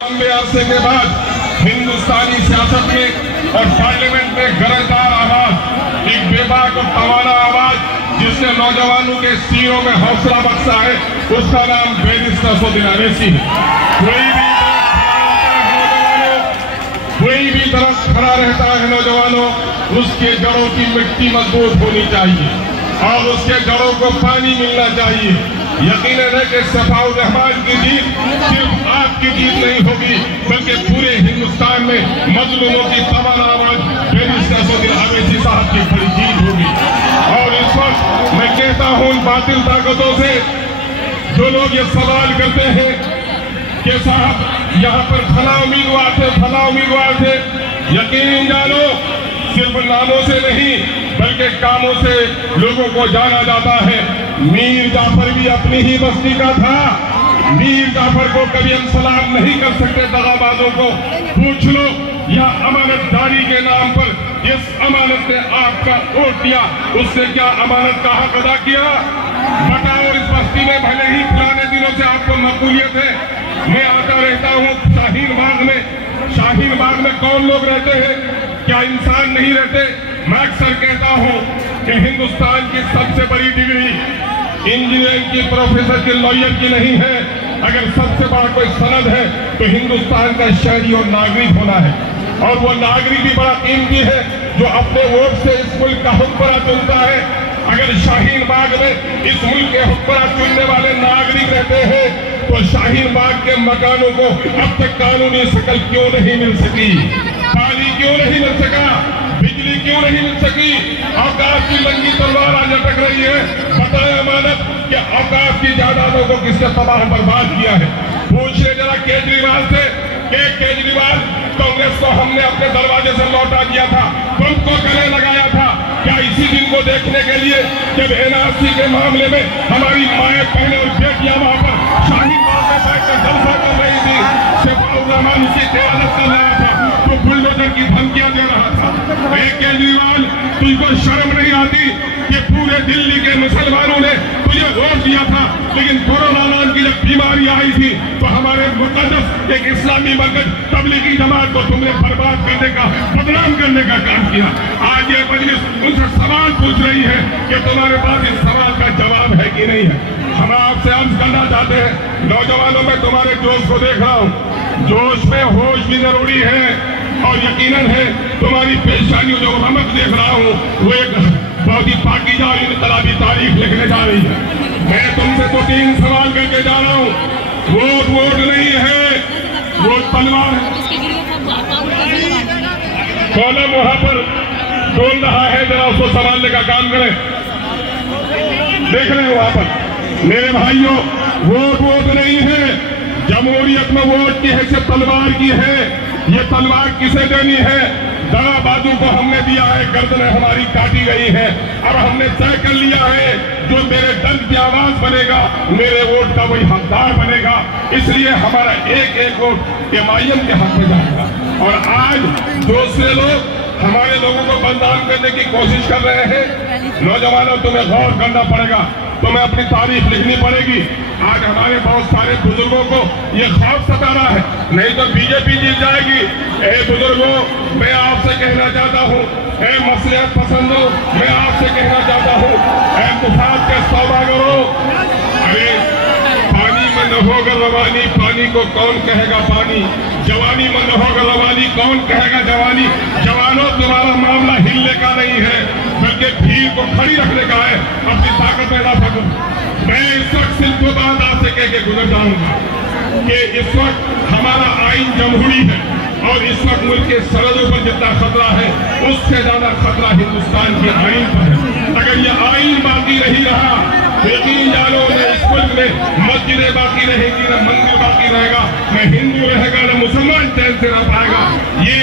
लंबे अरसे के बाद हिंदुस्तानी सियासत में और पार्लियामेंट में गरजदार आवाज, एक बेबाक और तवाना आवाज जिसने नौजवानों के सीनों में हौसला बख्शा है, उसका नाम बैरिस्टर असदुद्दीन अवैसी है। कोई भी तरफ खड़ा रहता है नौजवानों, उसके जड़ों की मिट्टी मजबूत होनी चाहिए और उसके जड़ों को पानी मिलना चाहिए। यकीनन है कि सफाउर रहमान की जीत सिर्फ आपकी जीत नहीं होगी, बल्कि पूरे हिंदुस्तान में मजलूमों की तमाम आवाज बैरिस्टर असदुद्दीन अवैसी साहब की बड़ी जीत होगी। और इस वक्त मैं कहता हूं बातिल ताकतों से, जो लोग ये सवाल करते हैं कि साहब यहाँ पर फला उम्मीदवार थे, यकीन जानो सिर्फ नामों से नहीं बल्कि कामों से लोगों को जाना जाता है। मीर जाफर भी अपनी ही बस्ती का था। मीर जाफर को कभी हम सलाम नहीं कर सकते दगाबाजों को। पूछ लो, यह अमानतदारी के नाम पर जिस अमानत ने आपका वोट दिया, उसने क्या अमानत का हक अदा किया? बताओ, इस बस्ती में भले ही पुराने दिनों से आपको मकबूलियत है। मैं आता रहता हूँ शाहीन बाग में कौन लोग रहते हैं? क्या इंसान नहीं रहते? मैं अक्सर कहता हूँ कि हिंदुस्तान की सबसे बड़ी डिग्री इंजीनियरिंग की, प्रोफेसर की, लॉयर की नहीं है। अगर सबसे बड़ा कोई सनद है तो हिंदुस्तान का शहरी और नागरिक होना है। और वो नागरिक भी बड़ा कीमती है जो अपने वोट से इस मुल्क का हुक्मरान चुनता है। अगर शाहीन बाग में इस मुल्क के हुक्मरान चुनने वाले नागरिक रहते हैं तो शाहीन बाग के मकानों को अब तक कानूनी शक्ल क्यों नहीं मिल सकी? पानी क्यों नहीं मिल सका? बिजली क्यों नहीं मिल सकी? औकाफ की लंगी तलवार आज अटक रही है। बताए अमानत कि औकाफ की जायदादों को किसने तबाह बर्बाद किया है? पूछिए जरा केजरीवाल से कि केजरीवाल, कांग्रेस को हमने अपने दरवाजे से लौटा दिया था, तुमको गले लगाया था। क्या इसी दिन को देखने के लिए जब एनआरसी के मामले में हमारी माएं, बहनें और बेटियां वहां पर शाहीन बाग में बैठकर जलसा कर रही थी, सफाउर रहमान की क़यादत कर रहा था, तो बुलडोजर की धमकियां दे रहा था? केजरीवाल, तुझको शर्म नहीं आती कि पूरे दिल्ली के मुसलमानों ने तुझे वोट दिया था, लेकिन कोरोना नाम की जब बीमारी आई थी तो हमारे मुकद्दस एक इस्लामी मरकज तबलीगी जमात को तुमने बर्बाद करने का, बदनाम करने का काम किया। आज ये मजलिस उनसे सवाल पूछ रही है कि तुम्हारे पास इस सवाल का जवाब है कि नहीं है। हम आपसे अर्ज करना चाहते हैं, नौजवानों में तुम्हारे जोश को देख रहा हूँ, जोश में होश भी जरूरी है। और यकीनन है तुम्हारी पेशानी जो रमक देख रहा हूँ वो एक बहुत ही पाकीज़ा और इनकलाबी तारीख लिखने जा रही है। मैं तुमसे तो 3 सवाल करके जा रहा हूँ। वोट नहीं है, वोट तलवार है। कॉलम वहां पर बोल रहा है, जरा उसको संभालने का काम करें। देख रहे हैं वहां पर मेरे भाइयों, वोट नहीं है। जमहूरियत में वोट की हैसियत तलवार की है। ये तलवार किसे देनी है? दगाबाजों को हमने दिया है, गर्दनें हमारी काटी गई है। अब हमने तय कर लिया है, जो मेरे दर्द की आवाज बनेगा, मेरे वोट का वही हकदार बनेगा। इसलिए हमारा एक वोट एमआईएम के हक में जाएगा। और आज दूसरे लोग हमारे लोगों को बदनाम करने की कोशिश कर रहे हैं। नौजवानों, तुम्हें गौर करना पड़ेगा, तुम्हें अपनी तारीख लिखनी पड़ेगी। आज हमारे बहुत सारे बुजुर्गों को ये खौफ सता रहा है, नहीं तो बीजेपी जीत जाएगी। बुजुर्गों, मैं आपसे कहना चाहता हूँ, मसलियत पसंदों, मैं आपसे कहना चाहता हूँ, मुफाद के सौदागरों, अरे पानी में न होगा रवानी, पानी को कौन कहेगा पानी? जवानी में न होगा रवानी, कौन कहेगा जवानी? जवानों, तुम्हारा मामला हिलने का नहीं है, बल्कि भीड़ को खड़ी रखने का है, अपनी ताकत पैदा करो। मैं इस वक्त सिर्फ 2 बात आपसे कह के गुजर जाऊंगा कि इस वक्त हमारा आइन जमहूरी है और इस वक्त मुल्क के सरहदों पर जितना खतरा है, उससे ज्यादा खतरा हिंदुस्तान के आइन पर है। अगर यह आइन बाकी नहीं रहा तो यकीन जानो न इस मुल्क में मस्जिदें बाकी रहेगी, न मंदिर बाकी रहेगा, न हिंदू रहेगा, न मुसलमान चैन से रह पाएगा। ये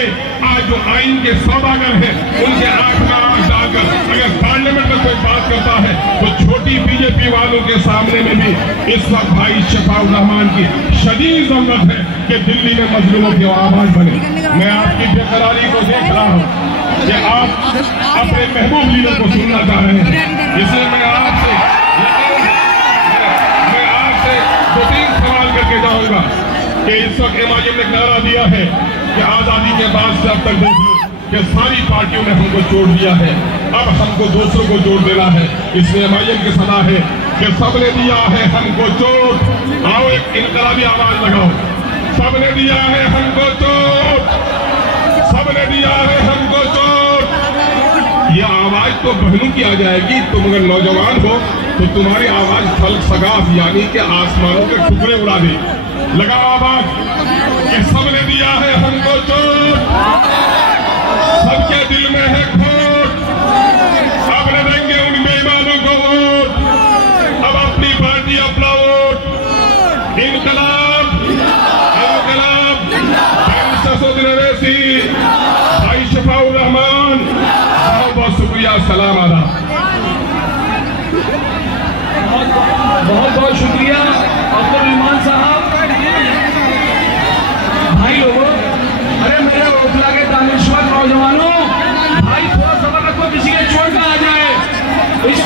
आज जो आइन के सौदागर हैं, उनके आंख में आंख डालकर अगर पार्लियामेंट में कोई बात करता है तो छोटी बीजेपी वालों के सामने में भी इस वक्त भाई सफाउर रहमान की शदीद जरूरत है कि दिल्ली में मजलूमों की आवाज बने। मैं आपकी बेकरारी को देख रहा हूँ कि आप अपने महबूब लीडर को सुनना चाह रहे हैं, इसलिए मैं आपसे 2-3 सवाल करके जाऊंगा। कि इस वक्त MIM ने नारा दिया है कि आजादी के बाद से अब तक देख लो कि सारी पार्टियों ने हमको जोड़ दिया है, अब हमको दूसरों को जोड़ देना है। इसलिए MIM की सलाह है कि सबने दिया है हमको चोट, आओ एक इनकलाबी आवाज लगाओ, सबने दिया है हमको चोट, सबने दिया है हमको चोट। ये आवाज तो बहनों की आ जाएगी, तुम अगर नौजवान हो तो तुम्हारी आवाज फल सगाफ यानी कि आसमानों के टुकड़े उड़ा दे। लगाओ आवाज कि सबने दिया है हमको चोट, सबके दिल में है खोट, अब न देंगे उन बेईमानों को वोट, अब अपनी पार्टी अपना वोट। इनकलाब इनकलाब भाई शफाउर रहमान, बहुत बहुत शुक्रिया, सलाम आदा। बहुत बहुत शुक्रिया अब्दुल रहमान साहब। भाई लोगों, अरे मेरे ओखला के दानिश्वर नौजवानों, भाई थोड़ा सबर रखो, किसी के चोट ना आ जाए। इस